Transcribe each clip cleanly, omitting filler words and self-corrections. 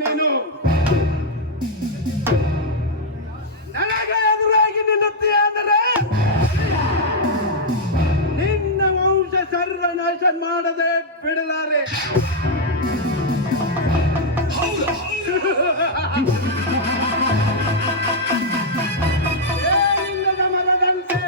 ನೀನು ನನಗೆ ಎದುರಾಗಿ ನಿಲ್ಲುತ್ತೀಯ ಅಂದರೆ ನಿನ್ನ ವಂಶ ಸರ್ವನಾಶ ಮಾಡದೆ ಬಿಡಲಾರೆ. ಏನಿಲ್ಲದ ಮರದಂತೆ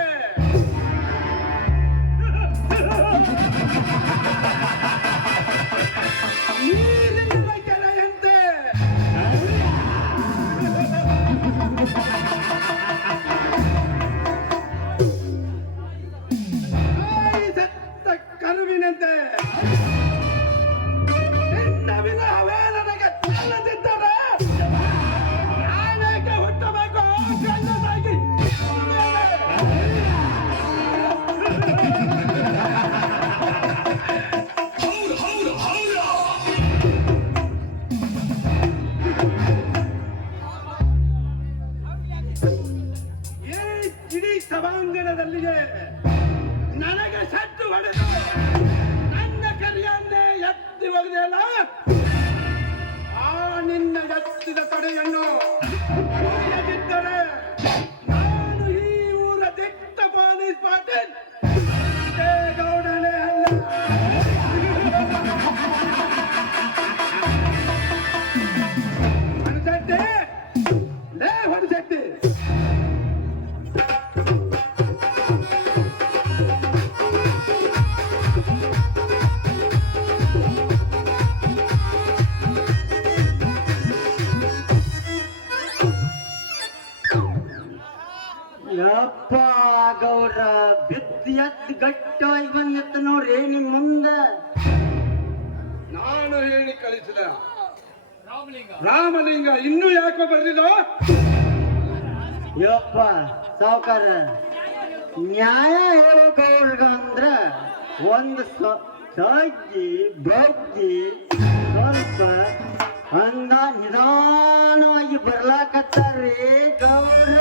ಆ ನಿನ್ನ ಎತ್ತಿದ ತಡೆಯನ್ನು ಮುರಿಯದಿದ್ದರೆ ನಾನು ಈ ಊರ ದಿಟ್ಟ ಪೊಲೀಸ್ ಪಾಟೀಲ್ ಗೌಡನೇ ಅಲ್ಲ. ಹೊರಸಟ್ಟೆ ಲೇ ಹೊರಸಟ್ಟೆ. ಯಪ್ಪ ಗೌಡ್ರ ಬಿದ್ದು ಎದ್ದು ಗಟ್ಟಾಗಿ ಬಂದಿತ್ತು ನೋಡ್ರಿ ನಿಮ್ ಮುಂದೆ. ನಾನು ಹೇಳಿ ಕಳಿಸಿದ ರಾಮಲಿಂಗ ಇನ್ನೂ ಯಾಕೋ ಬರ್ಲಿಲ್ಲ? ಯಪ್ಪ ಸಾವುಕಾರ ನ್ಯಾಯ ಹೇಳೋ ಗೌಡ್ರ ಅಂದ್ರ ಒಂದು ತಗ್ಗಿ ಬಗ್ಗಿ ಸ್ವಲ್ಪ ಅಂದ ನಿಧಾನವಾಗಿ ಬರ್ಲಾಕತ್ತಾರ್ರಿ ಗೌಡ್ರ.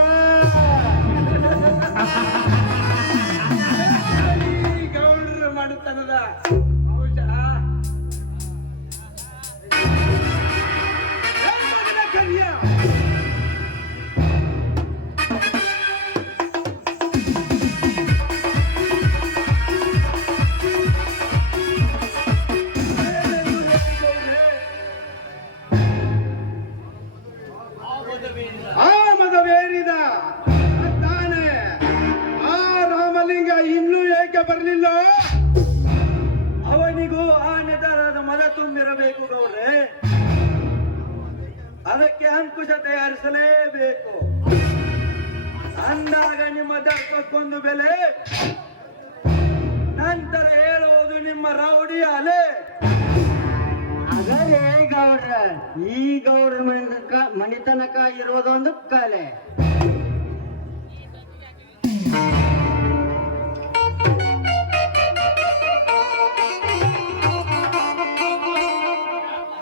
ಈ ಗೌಡ್ರ ಮಾಡುತ್ತಾನದ ಬಹುಶಃ ಮಗನ ಕರಿಯ ಮದವೇರಿದ ತಾನೇ ಆ ರಾಮಲಿಂಗ ಇನ್ನೂ ಏಕೆ ಬರಲಿಲ್ಲ? ಅವನಿಗೂ ಆ ನಿರ್ಧಾರದ ಮದ ತುಂಬಿರಬೇಕು ಗೌಡ್ರೆ. ಅದಕ್ಕೆ ಅಂಕುಶ ತಯಾರಿಸಲೇಬೇಕು. ಅಂದಾಗ ನಿಮ್ಮ ದರ್ಪಕ್ಕೊಂದು ಬೆಲೆ, ನಂತರ ಹೇಳುವುದು ನಿಮ್ಮ ರೌಡಿ ಅಲೆ. ಅದೇ ಗೌಡ್ರ ಈ ಗೌಡ್ರ ಮಣಿತನಕ ಇರುವುದೊಂದು ಕಲೆ.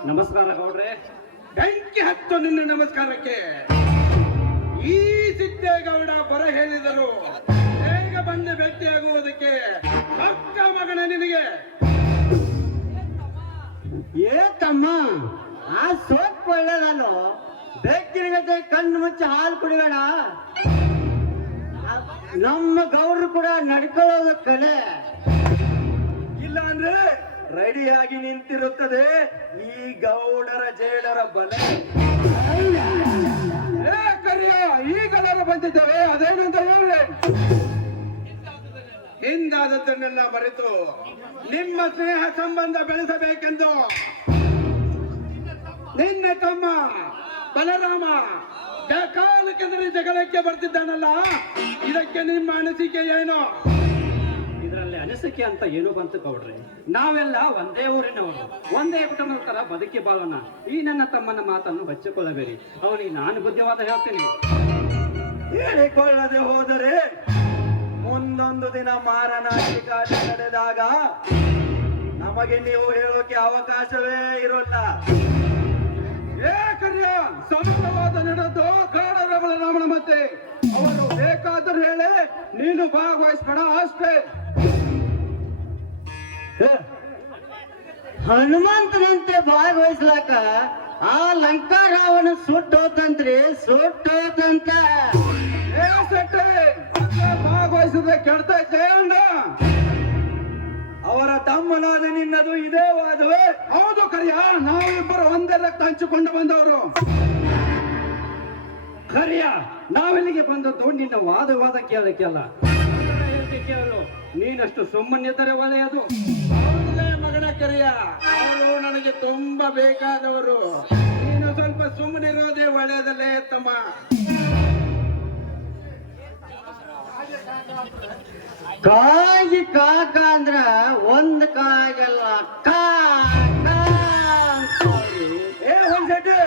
ನಮಸ್ಕಾರ ಗೌಡ್ರೆ. ಬೆಂಕಿ ಹತ್ತು ನಿನ್ನ ನಮಸ್ಕಾರಕ್ಕೆ. ಈ ಸಿದ್ದೇಗೌಡ ಬರ ಹೇಳಿದರು ಬೇಗ ಬಂದು ಭೇಟಿಯಾಗುವುದಕ್ಕೆ. ಪಕ್ಕ ಮಗನ ನಿನಗೆ ಏ ತಮ್ಮ, ಆ ಸೋಪ್ ಒಳ್ಳೇದಲ್ಲೋ. ಬೆಕ್ಕಿನ ಗತೆ ಕಣ್ಣು ಮುಚ್ಚಿ ಹಾಲು ಕುಡಿಬೇಡ. ನಮ್ಮ ಗೌಡ್ರು ಕೂಡ ನಡ್ಕೊಳ್ಳೋದು ಕಲೆ. ಇಲ್ಲ ಅಂದ್ರೆ ರೆಡಿಯಾಗಿ ನಿಂತಿರುತ್ತದೆ ಈ ಗೌಡರ ಜೇಡರ ಬಲೆ. ಏ ಕರಿಯ, ಈಗಲಾರ ಬಂದಿದ್ದೇವೆ, ಅದೇನಂತ ಹೇಳಿ. ಹಿಂದಾದದ್ದನ್ನೆಲ್ಲ ಮರೆತು ನಿಮ್ಮ ಸ್ನೇಹ ಸಂಬಂಧ ಬೆಳೆಸಬೇಕೆಂದು ನಿನ್ನ ತಮ್ಮ ಬಲರಾಮ ಕಾಲಕ್ಕೆಂದರೆ ಜಗಳಕ್ಕೆ ಬರ್ತಿದ್ದಾನಲ್ಲ, ಇದಕ್ಕೆ ನಿಮ್ಮ ಅನಿಸಿಕೆ ಏನು? ಇದರಲ್ಲಿ ಅನಿಸಿಕೆ ಅಂತ ಏನು ಬಂತು ಗೌಡ್ರೆ? ನಾವೆಲ್ಲ ಒಂದೇ ಊರಿನವರು, ಒಂದೇ ಕುಟುಂಬದ ತರ ಬದುಕಿ ಬಾಳೋಣ. ಈ ನನ್ನ ತಮ್ಮನ ಮಾತನ್ನು ಹಚ್ಚಿಕೊಳ್ಳಬೇಡಿ. ಅವನಿಗೆ ನಾನು ಬುದ್ಧಿವಾದ ಹೇಳ್ತೀನಿ. ಹೇಳಿಕೊಳ್ಳದೆ ಹೋದರೆ ಮುಂದೊಂದು ದಿನ ಮಾರನಾಟಿ ಕಾರ್ಯ ನಡೆದಾಗ ನಮಗೆ ನೀವು ಹೇಳೋಕೆ ಅವಕಾಶವೇ ಇರೋಲ್ಲ. ಏ ಕರ್ಯ, ಸಮಗ್ರವಾದ ನಡೆದು ಕಾಡರ ಬಲರಾಮನ ಮತ್ತೆ ಅವರು ಬೇಕಾದರೂ ಹೇಳಿ, ನೀನು ಭಾಗವಹಿಸ್ಬೇಡ ಅಷ್ಟೇ. ಹನುಮಂತನಂತೆ ಭಾಗವಹಿಸ್ಲಾಕ ಆ ಲಂಕಾ ರಾವಣ ಸುಟ್ಟೋತಂತ್ರಿ, ಸುಟ್ಟೋತಂತ. ಏ ಸೆಟ್ಟೆ, ಭಾಗವಹಿಸದೆ ಕೆಡ್ತೈತೆ ಅಣ್ಣ. ಅವರ ತಮ್ಮನಾದ ನಿನ್ನದು ಇದೇ ವಾದವೇ? ಹೌದು ಕರಿಯ, ನಾವಿಬ್ಬರು ಒಂದೇ ರಕ್ತ ಹಂಚಿಕೊಂಡು ಬಂದವರು. ಕರಿಯ, ನಾವಿಲ್ಲಿಗೆ ಬಂದದ್ದು ನಿನ್ನ ವಾದ ಕೇಳಕ್ಕೆಲ್ಲ. ಕೇಳು, ನೀನಷ್ಟು ಸುಮ್ಮನಿದ್ದರೆ ಒಳ್ಳೆಯದು. ಒಳ್ಳೆ ಮಗನ ಕರಿಯ, ಅವರು ನನಗೆ ತುಂಬಾ ಬೇಕಾದವರು. ನೀನು ಸ್ವಲ್ಪ ಸುಮ್ಮನಿರೋದೇ ಒಳ್ಳೆಯದಲ್ಲೇ ತಮ್ಮ. ಕಾಗಿ ಕಾಕ ಅಂದ್ರ ಒಂದ್ ಕಾಗಲ್ಲ, ಕಾ ಕಾ ಅಂತಾವ್ರಿ. ಏ ಹೊಂಸೆಟ್ಟಿ,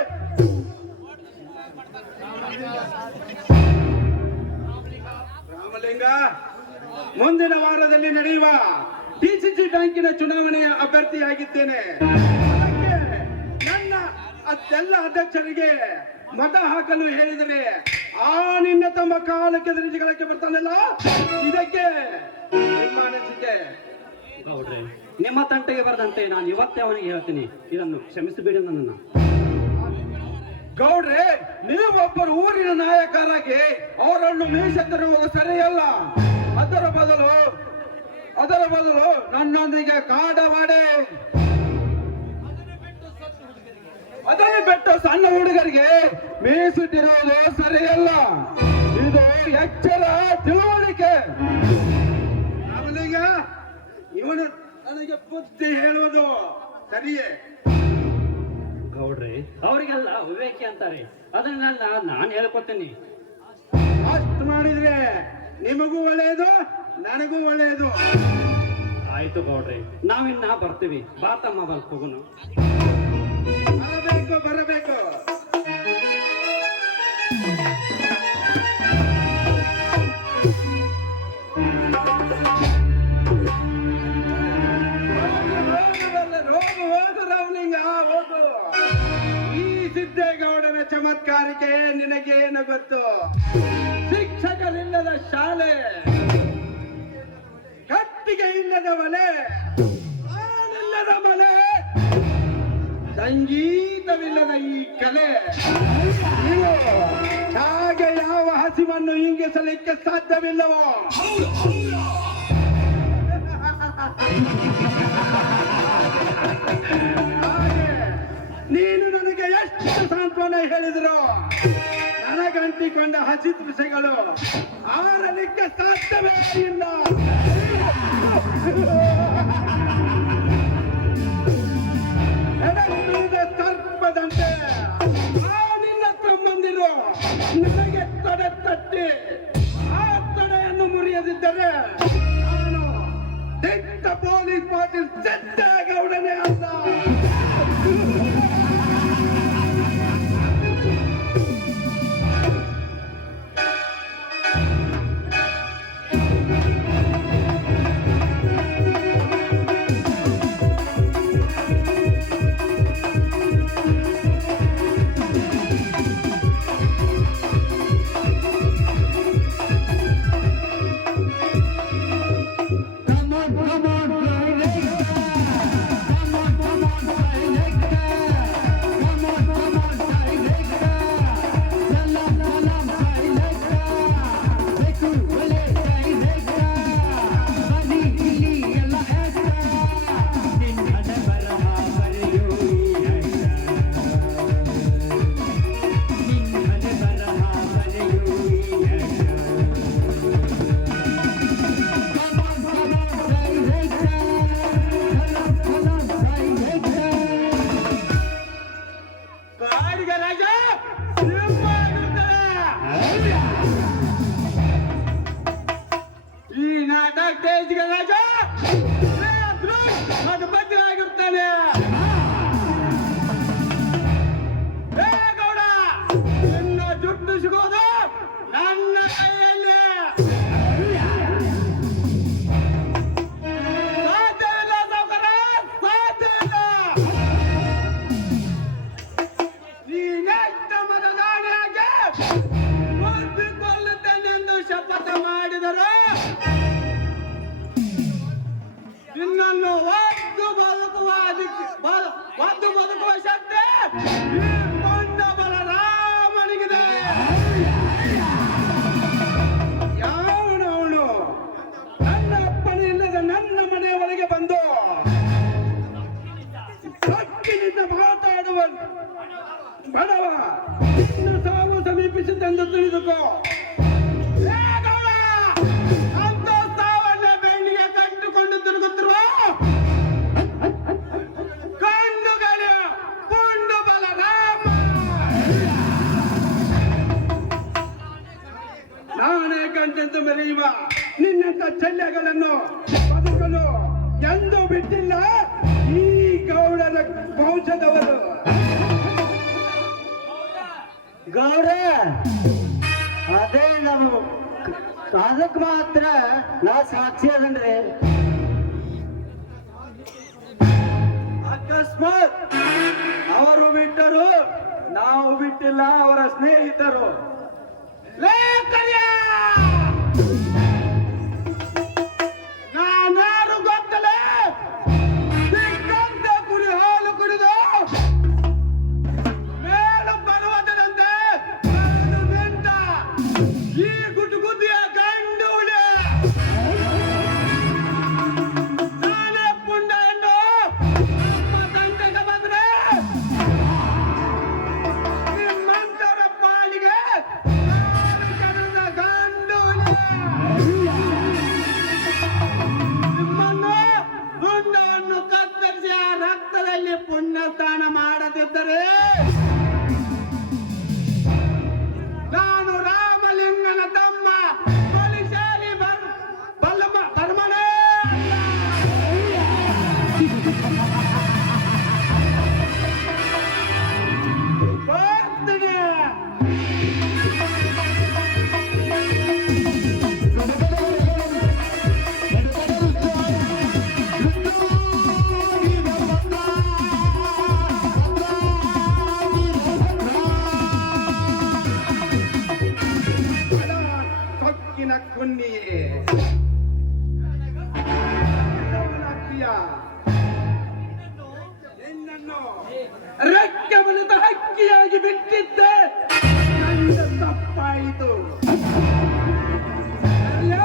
ರಾಮಲಿಂಗ, ಮುಂದಿನ ವಾರದಲ್ಲಿ ನಡೆಯುವ ಡಿಸಿಸಿ ಬ್ಯಾಂಕಿನ ಚುನಾವಣೆಯ ಅಭ್ಯರ್ಥಿಯಾಗಿದ್ದೇನೆ. ಅದಕ್ಕೆ ನನ್ನ ಎಲ್ಲ ಅಧ್ಯಕ್ಷರಿಗೆ ಮತ ಹಾಕಲು ಹೇಳಿದರೆ ಆ ನಿನ್ನ ತಮ್ಮ ಕಾಲಕ್ಕೆ ಜಗಳಕ್ಕೆ ಬರ್ತಾನಲ್ಲ, ಇದಕ್ಕೆ ನಿಮ್ಮ ಅನಿಸಿಕೆ? ಗೌಡ್ರೆ, ನಿಮ್ಮ ತಂಟೆಗೆ ಬರದಂತೆ ನಾನು ಇವತ್ತೇ ಅವನಿಗೆ ಹೇಳ್ತೀನಿ, ಇದನ್ನು ಕ್ಷಮಿಸಿಬಿಡಿ ನನ್ನನ್ನು. ಗೌಡ್ರೆ, ನೀವೊಬ್ಬರು ಊರಿನ ನಾಯಕರಾಗಿ ಅವರನ್ನು ಮೀಸೆತ್ತಿರುವುದು ಸರಿಯಲ್ಲ. ಅದರ ಬದಲು ನನ್ನೊಂದಿಗೆ ಕಾಡ ಮಾಡಿ ಅದನ್ನು ಬಿಟ್ಟು ಸಣ್ಣ ಹುಡುಗರಿಗೆ ಮೀಸುತ್ತಿರುವುದು ಸರಿಯಲ್ಲ. ಇದು ಎಚ್ಚರ ತಿಳುವಳಿಕೆ. ಅವನಿಗೆ ಇವನು ನನಗೆ ಬುದ್ಧಿ ಹೇಳುವುದು ಸರಿಯೇ? ಗೌಡ್ರೆ, ಅವರಿಗೆಲ್ಲ ವಿವೇಕಿ ಅಂತಾರೆ, ಅದನ್ನೆಲ್ಲ ನಾನು ಹೇಳ್ಕೊತೀನಿ. ಅಷ್ಟು ಮಾಡಿದ್ರೆ ನಿಮಗೂ ಒಳ್ಳೆಯದು, ನನಗೂ ಒಳ್ಳೆಯದು. ಆಯ್ತು ಗೌಡ್ರೆ, ನಾವಿನ್ನ ಬರ್ತೀವಿ. ಬಾ ತಮ್ಮ, ಹೋಗೋನು. ಬರಬೇಕು. ಹೋಗು ರಾಮಲಿಂಗ, ಹೋಗು. ಈ ಸಿದ್ದೇಗೌಡನ ಚಮತ್ಕಾರಕ್ಕೆ ನಿನಗೇನು ಗೊತ್ತು? ಶಿಕ್ಷಕರಿಲ್ಲದ ಶಾಲೆ, ಕಟ್ಟಿಗೆ ಇಲ್ಲದ ಮನೆ, ನಾನಿಲ್ಲದ ಮನೆ, ಸಂಗೀತವಿಲ್ಲದ ಈ ಕಲೆ, ಇವು ಹಾಗೆ ಯಾವ ಹಸಿವನ್ನು ಇಂಗಿಸಲಿಕ್ಕೆ ಸಾಧ್ಯವಿಲ್ಲವೋ? ಹಾಗೆ ನೀನು ನನಗೆ ಎಷ್ಟು ಸಾಂತ್ವನ ಹೇಳಿದ್ರು ನನಗಂಟಿಕೊಂಡ ಹಸಿ ದೃಶ್ಯಗಳು ಆರಲಿಕ್ಕೆ ಸಾಧ್ಯವೇ ಇಲ್ಲ. ಸರ್ಪದಂತೆ ನಿನ್ನ ತಮ್ಮಂದಿರು ನನಗೆ ತಡೆ ತಟ್ಟಿ ಆ ತಡೆಯನ್ನು ಮುರಿಯದಿದ್ದರೆ ನಾನು ದಿಟ್ಟ ಪೊಲೀಸ್ ಪಾಟೀಲ್ ಸಿದ್ದೇಗೌಡನೇ ಅಲ್ಲ. ಈ ನಾಟಕ ಸ್ಟೇಜ್ಗೆ ರಾಜ ಅದು ಬದ್ಧ ಆಗಿರ್ತಾನೆ. ಗೌಡ, ನಿನ್ನ ಜುಟ್ಟು ಸಿಗೋದು ನನ್ನ ಕೈಯಲ್ಲಿ. ಸಾಧ್ಯ ಇಲ್ಲ ಸಾವುಕಾರ, ಸಾಧ್ಯ ಇಲ್ಲ. ನೀನೆಷ್ಟ ಮತದಾನಿಯಾಗಿ ಒಪ್ಪಿಕೊಳ್ಳುತ್ತೇನೆಂದು ಶಪಥ ಮಾಡಿದರು ನಿನ್ನನ್ನು ಒದ್ದು ಬದುಕುವ ಶಕ್ತಿ ಈ ಕೊಂಡ ಬಲರಾಮನಿಗಿದೆ. ಯಾವನವನು ನನ್ನ ಅಪ್ಪಣೆ ಇಲ್ಲದ ನನ್ನ ಮನೆಯ ಒಳಗೆ ಬಂದು ಹಕ್ಕಿನಿಂದ ಮಾತಾಡುವ ಬಡವ ನಿನ್ನ ಸಾವು ಸಮೀಪಿಸಿದ್ದೆಂದು ತಿಳಿದುಕೋ. ಅಂತ ಸಾವನ್ನ ಬೆಣ್ಣಿಗೆ ಕಟ್ಟಿಕೊಂಡು ತಿರುಗುತ್ತಿರುವ ಕಣ್ಣುಗಳ ಪುಂಡು ಬಲರಾಮ. ನಾನೇ ಕಂಟೆಂದು ಮೆರೆಯುವ ನಿನ್ನಂತ ಚೆಲ್ಲೆಗಳನ್ನು ಬದುಕಲು ಎಂದೂ ಬಿಟ್ಟಿಲ್ಲ ಈ ಗೌಡರ ವಂಶದವರು. ಗೌಡ, ಅದೇ ನಾವು ಅದಕ್ಕೆ ಮಾತ್ರ ನಾ ಸಾಕ್ಷಿ ಅದನ್ರಿ. ಅಕಸ್ಮಾತ್ ಅವರು ಬಿಟ್ಟರು, ನಾವು ಬಿಟ್ಟಿಲ್ಲ, ಅವರ ಸ್ನೇಹಿತರು. ನಾನ್ಯಾರು ಗೊತ್ತಲೇ? ಪುಣ್ಯಸ್ನಾನ ಮಾಡದಿದ್ದರೆ ನಾನು ರಾಮಲಿಂಗನ ತಮ್ಮ ಬಲಿಶಾಲಿ ಬರ್ಮನೇ ಬರ್ತೀನಿ. ಸೊಕ್ಕಿನ ಕುನ್ನಿ ನಿನ್ನನ್ನು ರೆಕ್ಕೆ ಬಲಿತ ಹಕ್ಕಿಯಾಗಿ ಬಿಟ್ಟಿದ್ದೆ, ನನ್ನ ತಪ್ಪಾಯಿತು. ಕರಿಯ,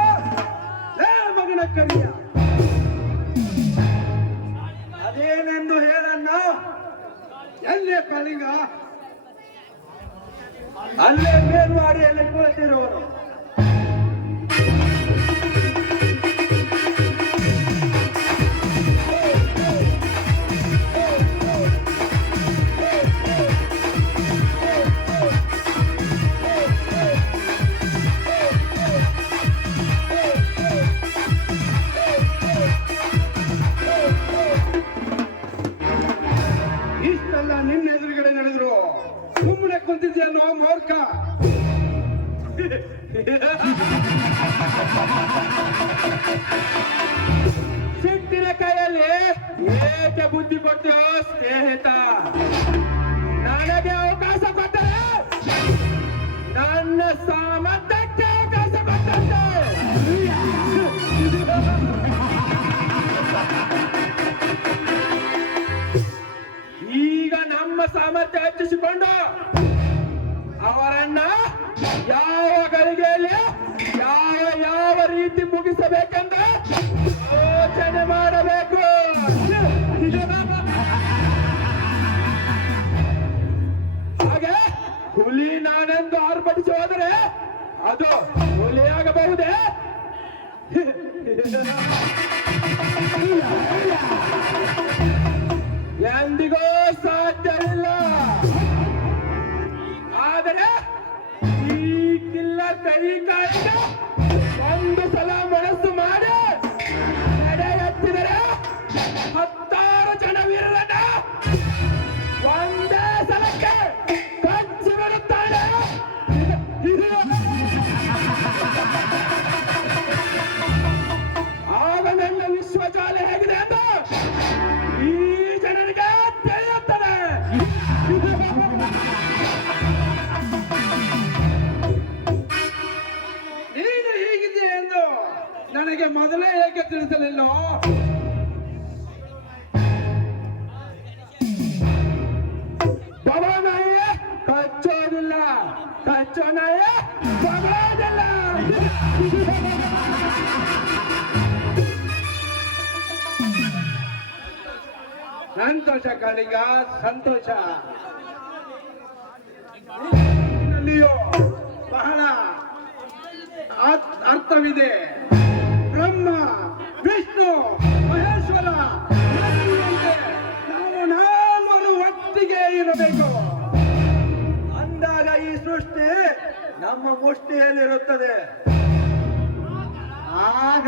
ಲೇ ಮಗನ ಕರಿಯ, ಅದೇನೆಂದು ಹೇಳನ್ನ. ಎಲ್ಲೇ ಕಾಳಿಂಗ? ಅಲ್ಲೇ ಮೇಲ್ವಾಡಿಯಲ್ಲಿ ಕುಳಿತಿರುವರು. ಇಷ್ಟೆಲ್ಲ ನಿನ್ನ ಎದುರುಗಡೆ ನಡೆದ್ರು ಸುಮ್ಮನೆ ಕುಂತಿದ್ಯನ್ನೋ ಮೂರ್ಖ. ಸಿಟ್ಟಿನ ಕೈಯಲ್ಲಿ ಏಕೆ ಬುದ್ಧಿ ಕೊಡ್ತೀಯೋ ಸ್ನೇಹಿತ? ನನಗೆ ಅವಕಾಶ ಕೊಟ್ಟರೆ ನನ್ನ ಸಾಮರ್ಥ್ಯಕ್ಕೆ ಅವಕಾಶ ಕೊಟ್ಟಂತೆ. ಈಗ ನಮ್ಮ ಸಾಮರ್ಥ್ಯ ಹೆಚ್ಚಿಸಿಕೊಂಡು ಅವರನ್ನ ಯಾವ ಗಳಿಗೆಯಲ್ಲಿ ಯಾವ ರೀತಿ ಮುಗಿಸಬೇಕೆಂದು ಯೋಚನೆ ಮಾಡಬೇಕು. ಹಾಗೆ ಹುಲಿ ನಾನೆಂದು ಆರ್ಭಟಿಸಿ ಹೋದರೆ ಅದು ಹುಲಿಯಾಗಬಹುದೇ? ಎಂದಿಗೂ ಸಾಧ್ಯವಿಲ್ಲ. ಆದರೆ ಈ ಕಿಲ್ಲ ಕೈ ಕಾಯಿಗೆ ಒಂದು ಸಲ ಮನಸ್ಸು ಮಾಡಿ ಎಡೆ ಎತ್ತಿದರೆ 10 ಜನ ವೀರರನ್ನ ಒಂದೇ ಸಲಕ್ಕೆ ಕಚ್ಚಿ ಬಿಡುತ್ತಾನೆ. ಆಗ ನನ್ನ ವಿಶ್ವಜಾಲ ಹೇಗಿದೆ ಅಂತ ಈ ಜನರಿಗೆ ತಿಳಿಯುತ್ತದೆ. ನೀನು ಹೀಗಿದೆ ಎಂದು ನನಗೆ ಮೊದಲೇ ಏಕೆ ತಿಳಿಸಲಿಲ್ಲೋ? ಬಬನಾಯ ಕಚ್ಚೋದಿಲ್ಲ, ಕಚ್ಚೋನಾಯ ಬಬಳೋದಿಲ್ಲ. ಸಂತೋಷ ಕಾಳಿಂಗ, ಸಂತೋಷ. ಇದರಲ್ಲಿಯೂ ಬಹಳ ಅರ್ಥವಿದೆ. ಬ್ರಹ್ಮ, ವಿಷ್ಣು, ಮಹೇಶ್ವರ ನಾವು ನಾಲ್ವರು ಒಟ್ಟಿಗೆ ಇರಬೇಕು. ಅಂದಾಗ ಈ ಸೃಷ್ಟಿ ನಮ್ಮ ಮುಷ್ಟಿಯಲ್ಲಿರುತ್ತದೆ. ಆಗ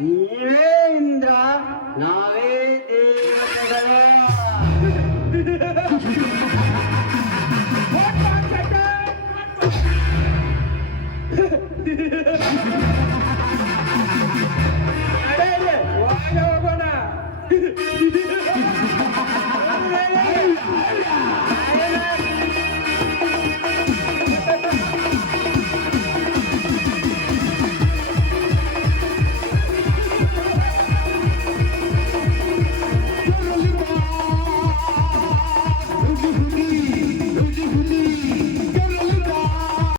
ನೀವೇ ಇಂದ್ರ, ನಾವೇ ದೇವತೆಗಳು. ನಡೆಯಿರಿ, ಒಳಗೆ ಹೋಗೋಣ.